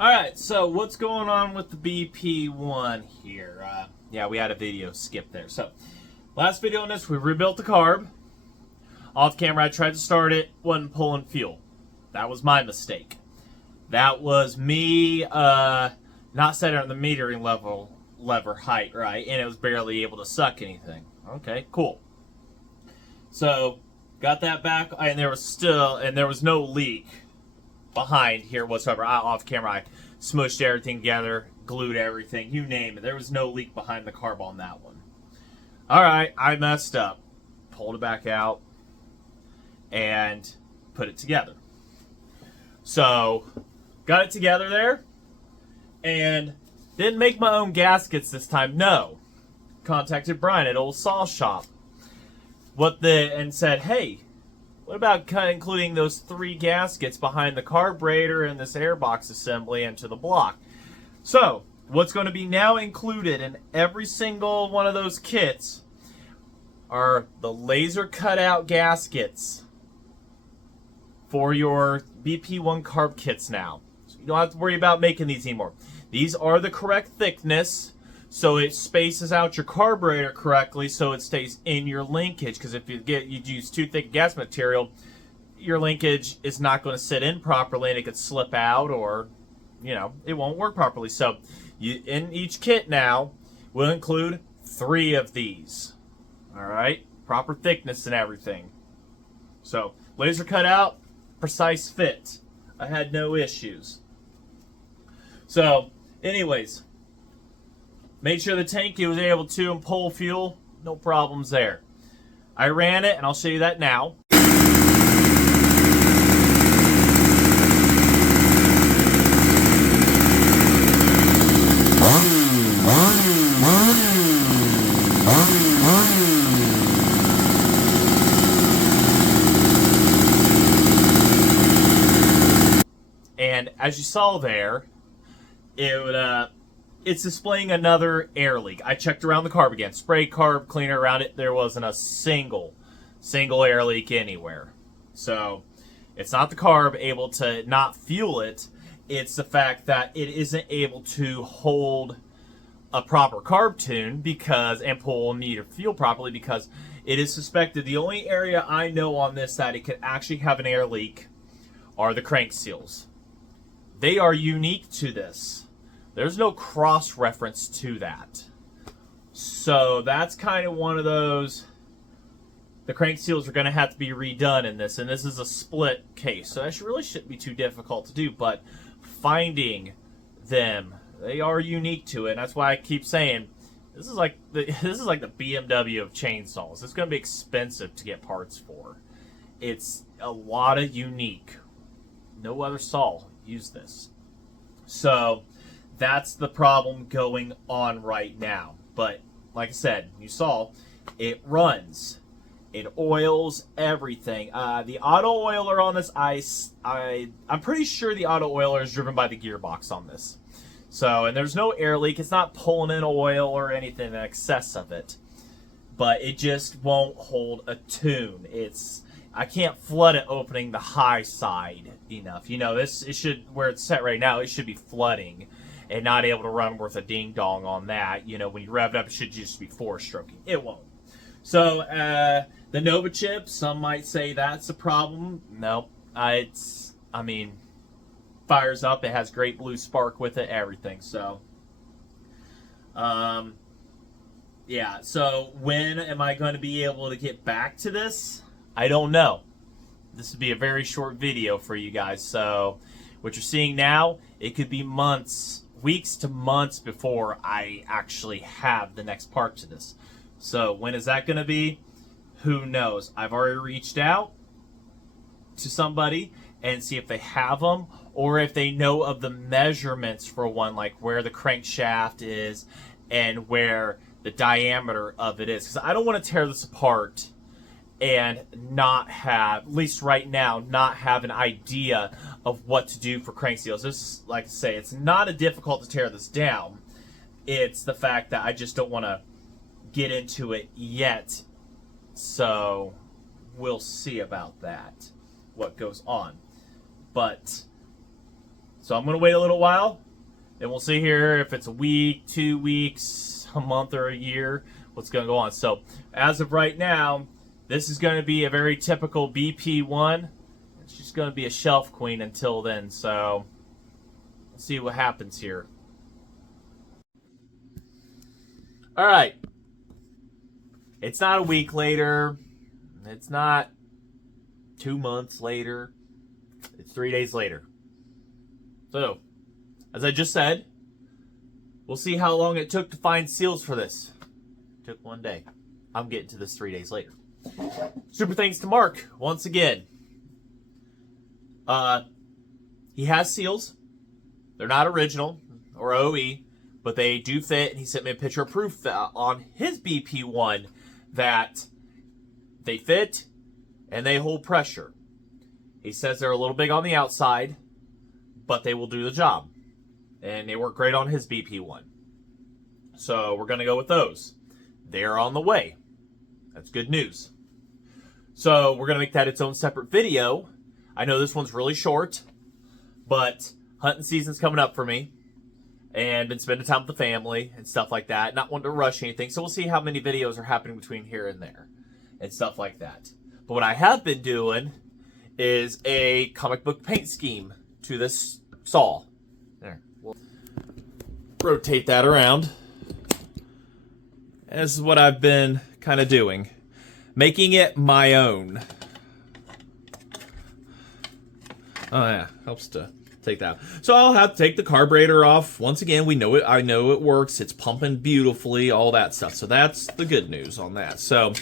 Alright, so what's going on with the BP1 here? Yeah, we had a video skip there. So, last video on this, we rebuilt the carb. Off camera, I tried to start it, wasn't pulling fuel. That was my mistake. That was me not setting on the metering lever height, right? And it was barely able to suck anything. Okay, cool. So, got that back, and there was no leak behind here whatsoever. Off camera, I smushed everything together, glued everything, you name it. There was no leak behind the carb on that one. Alright, I messed up. Pulled it back out and put it together. So, got it together there, and didn't make my own gaskets this time. No. Contacted Brian at Old Saw Shop. And said, hey, what about including those 3 gaskets behind the carburetor and this airbox assembly into the block? So, what's going to be now included in every single one of those kits are the laser cutout gaskets for your BP1 carb kits now. So you don't have to worry about making these anymore. These are the correct thickness, so it spaces out your carburetor correctly so it stays in your linkage. Because if you use too thick gas material, your linkage is not going to sit in properly and it could slip out, or it won't work properly. So in each kit now will include 3 of these. Alright? Proper thickness and everything. So laser cutout, precise fit. I had no issues. So anyways, made sure the tank was able to pull fuel. No problems there. I ran it, and I'll show you that now. And as you saw there, it's displaying another air leak. I checked around the carb again. Spray carb cleaner around it. There wasn't a single air leak anywhere. So it's not the carb able to not fuel it. It's the fact that it isn't able to hold a proper carb tune and pull meter fuel properly, because it is suspected. The only area I know on this that it could actually have an air leak are the crank seals. They are unique to this. There's no cross-reference to that. So that's kind of one of those. The crank seals are going to have to be redone in this, and this is a split case. So that really shouldn't be too difficult to do, but finding them, they are unique to it. And that's why I keep saying, this is like the BMW of chainsaws. It's going to be expensive to get parts for. It's a lot of unique. No other saw use this. So that's the problem going on right now. But like I said, you saw, it runs. It oils everything. The auto oiler on this, I'm pretty sure the auto oiler is driven by the gearbox on this. So, and there's no air leak. It's not pulling in oil or anything in excess of it. But it just won't hold a tune. I can't flood it opening the high side enough. It should, where it's set right now, it should be flooding and not able to run worth a ding-dong on that. When you rev it up, it should just be 4-stroking. It won't. So, the Nova chip, some might say that's a problem. Nope. Fires up. It has great blue spark with it, everything. So, yeah. So, when am I going to be able to get back to this? I don't know. This would be a very short video for you guys. So, what you're seeing now, it could be weeks to months before I actually have the next part to this. So when is that going to be? Who knows? I've already reached out to somebody and see if they have them, or if they know of the measurements for one, like where the crankshaft is and where the diameter of it is. Because I don't want to tear this apart and not have, at least right now, not have an idea of what to do for crank seals. This is, like I say, it's not difficult to tear this down. It's the fact that I just don't want to get into it yet. So we'll see about that, what goes on. But So I'm going to wait a little while, and we'll see here if it's a week, 2 weeks, a month, or a year, what's going to go on. So as of right now, this is going to be a very typical BP1. It's just going to be a shelf queen until then. So we'll see what happens here. All right. It's not a week later. It's not 2 months later. It's 3 days later. So, as I just said, we'll see how long it took to find seals for this. It took 1 day. I'm getting to this 3 days later. Super thanks to Mark once again. He has seals. They're not original or OE, but they do fit, and he sent me a picture of proof on his BP1 that they fit and they hold pressure. He says they're a little big on the outside, but they will do the job. And they work great on his BP1. So we're going to go with those. They're on the way. That's good news. So we're going to make that its own separate video. I know this one's really short, but hunting season's coming up for me. And been spending time with the family and stuff like that. Not wanting to rush anything. So we'll see how many videos are happening between here and there. And stuff like that. But what I have been doing is a comic book paint scheme to this saw. There. We'll rotate that around. This is what I've been kind of doing. Making it my own. Oh yeah, helps to take that. So I'll have to take the carburetor off. Once again, we know it. I know it works. It's pumping beautifully, all that stuff. So that's the good news on that. So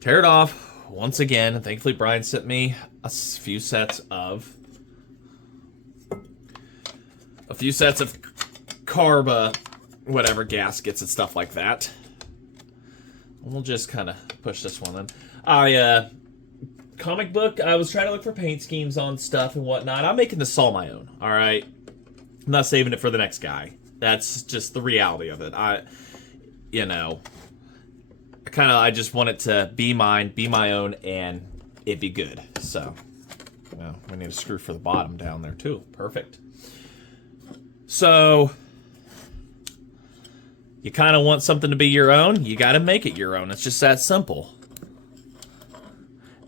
tear it off once again. Thankfully, Brian sent me a few sets of carb, whatever, gaskets and stuff like that. We'll just kind of push this one in. Comic book, I was trying to look for paint schemes on stuff and whatnot. I'm making the saw my own, all right? I'm not saving it for the next guy. That's just the reality of it. I just want it to be mine, be my own, and it be good. So, well, we need a screw for the bottom down there too. Perfect. So, you kind of want something to be your own, you got to make it your own. It's just that simple.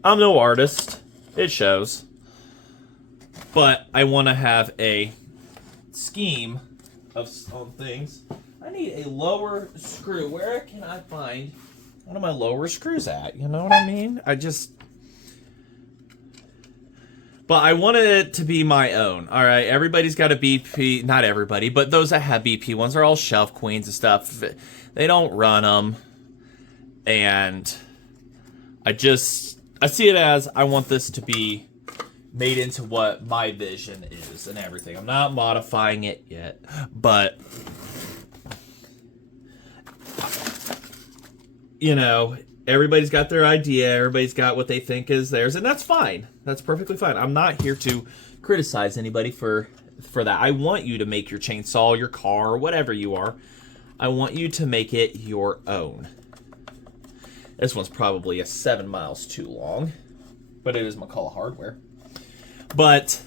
I'm no artist. It shows. But I want to have a scheme on things. I need a lower screw. Where can I find one of my lower screws at? You know what I mean? But I wanted it to be my own. All right, everybody's got a BP. Not everybody, but those that have BP ones are all shelf queens and stuff. They don't run them. And I see it as I want this to be made into what my vision is and everything. I'm not modifying it yet, but everybody's got their idea. Everybody's got what they think is theirs, and that's fine. That's perfectly fine. I'm not here to criticize anybody for that. I want you to make your chainsaw, your car, whatever you are. I want you to make it your own. This one's probably 7 miles too long, but it is McCulloch hardware. But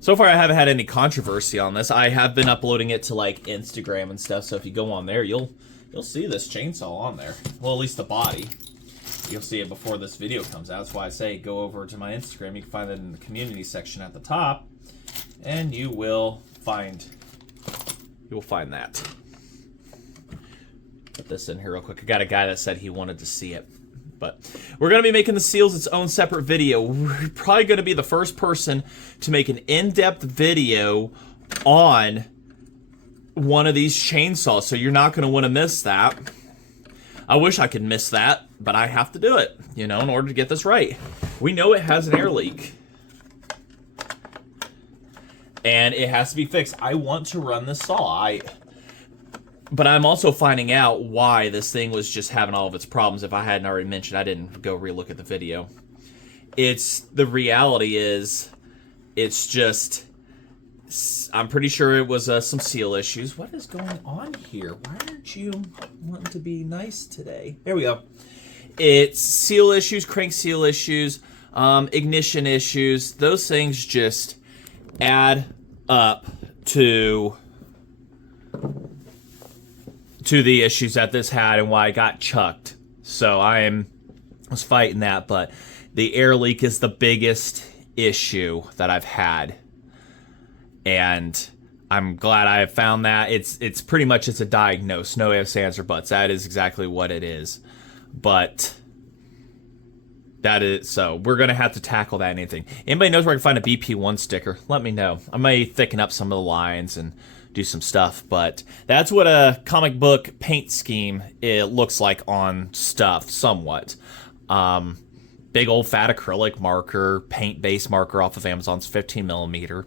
so far I haven't had any controversy on this. I have been uploading it to like Instagram and stuff, so if you go on there, you'll see this chainsaw on there. Well, at least the body. You'll see it before this video comes out. That's why I say go over to my Instagram. You can find it in the community section at the top, and you will find that. Put this in here real quick. I got a guy that said he wanted to see it. But we're going to be making the seals its own separate video. We're probably going to be the first person to make an in-depth video on one of these chainsaws, so you're not going to want to miss that. I wish I could miss that, but I have to do it, in order to get this right. We know it has an air leak. And it has to be fixed. I want to run this saw. But I'm also finding out why this thing was just having all of its problems. If I hadn't already mentioned, I didn't go relook at the video. The reality is, it's just, I'm pretty sure it was some seal issues. What is going on here? Why aren't you wanting to be nice today? There we go. It's seal issues, crank seal issues, ignition issues. Those things just add up to the issues that this had and why I got chucked. So I was fighting that, but the air leak is the biggest issue that I've had. And I'm glad I have found that. It's pretty much a diagnose. No ifs, ands, or buts. That is exactly what it is. But that is, so we're going to have to tackle that and anything. Anybody knows where I can find a BP1 sticker? Let me know. I may thicken up some of the lines and do some stuff, but that's what a comic book paint scheme it looks like on stuff somewhat. Big old fat acrylic marker, paint base marker off of Amazon's 15 millimeter.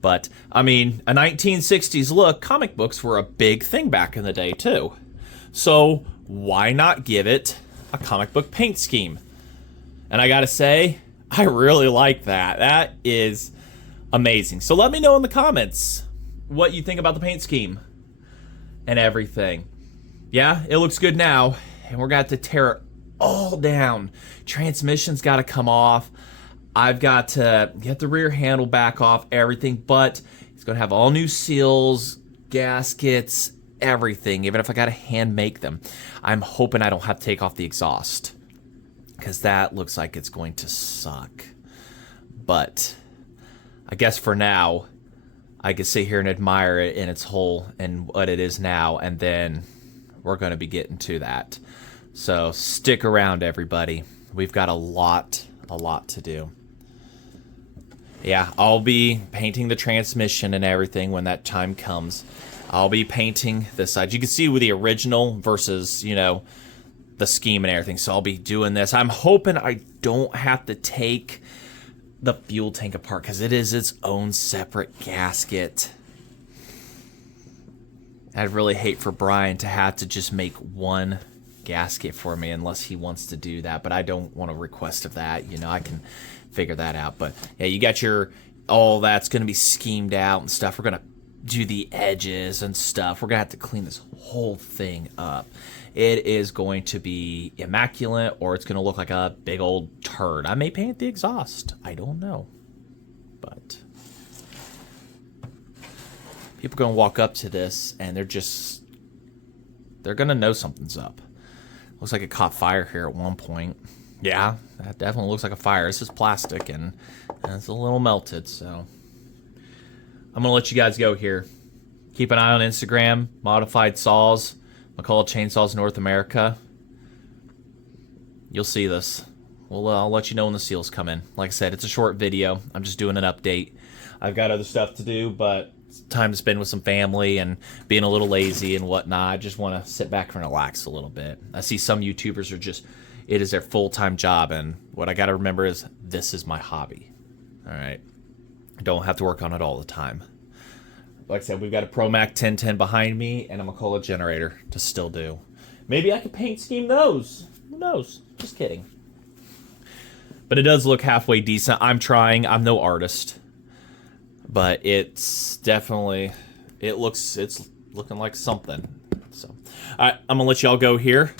But I mean, a 1960s look, comic books were a big thing back in the day too. So why not give it a comic book paint scheme? And I gotta say, I really like that. That is amazing. So let me know in the comments what you think about the paint scheme and everything. Yeah, it looks good now, and we're gonna have to tear it all down. Transmission's gotta come off. I've got to get the rear handle back off, everything, but it's gonna have all new seals, gaskets, everything, even if I gotta hand make them. I'm hoping I don't have to take off the exhaust, because that looks like it's going to suck. But I guess for now, I can sit here and admire it in its whole and what it is now, and then we're going to be getting to that. So stick around, everybody. We've got a lot to do. Yeah, I'll be painting the transmission and everything when that time comes. I'll be painting this side. You can see with the original versus, you know, the scheme and everything. So I'll be doing this. I'm hoping I don't have to take the fuel tank apart, because it is its own separate gasket. I'd really hate for Brian to have to just make one gasket for me unless he wants to do that, but I don't want to request of that. You know, I can figure that out. But yeah, you got your, all that's going to be schemed out and stuff. We're going to do the edges and stuff. We're going to have to clean this whole thing up. It is going to be immaculate, or it's going to look like a big old turd. I may paint the exhaust. I don't know. But people are going to walk up to this, and they're going to know something's up. Looks like it caught fire here at one point. Yeah, that definitely looks like a fire. This is plastic, and it's a little melted, so I'm going to let you guys go here. Keep an eye on Instagram, Modified Saws, McCulloch Chainsaws North America. You'll see this. I'll let you know when the seals come in. Like I said, it's a short video. I'm just doing an update. I've got other stuff to do, but it's time to spend with some family and being a little lazy and whatnot. I just want to sit back and relax a little bit. I see some YouTubers are just, it is their full-time job, and what I got to remember is this is my hobby. All right? I don't have to work on it all the time. Like I said, we've got a ProMac 1010 behind me and a McCulloch generator to still do. Maybe I could paint scheme those. Who knows? Just kidding. But it does look halfway decent. I'm trying. I'm no artist. But it's definitely, it's looking like something. So, all right, I'm going to let y'all go here.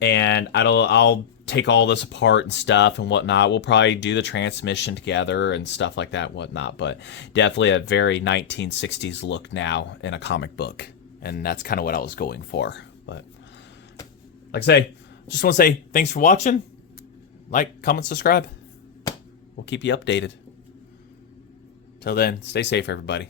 And I'll take all this apart and stuff and whatnot. We'll probably do the transmission together and stuff like that and whatnot. But definitely a very 1960s look now in a comic book. And that's kind of what I was going for. But like I say, just want to say thanks for watching. Like, comment, subscribe. We'll keep you updated. Till then, stay safe, everybody.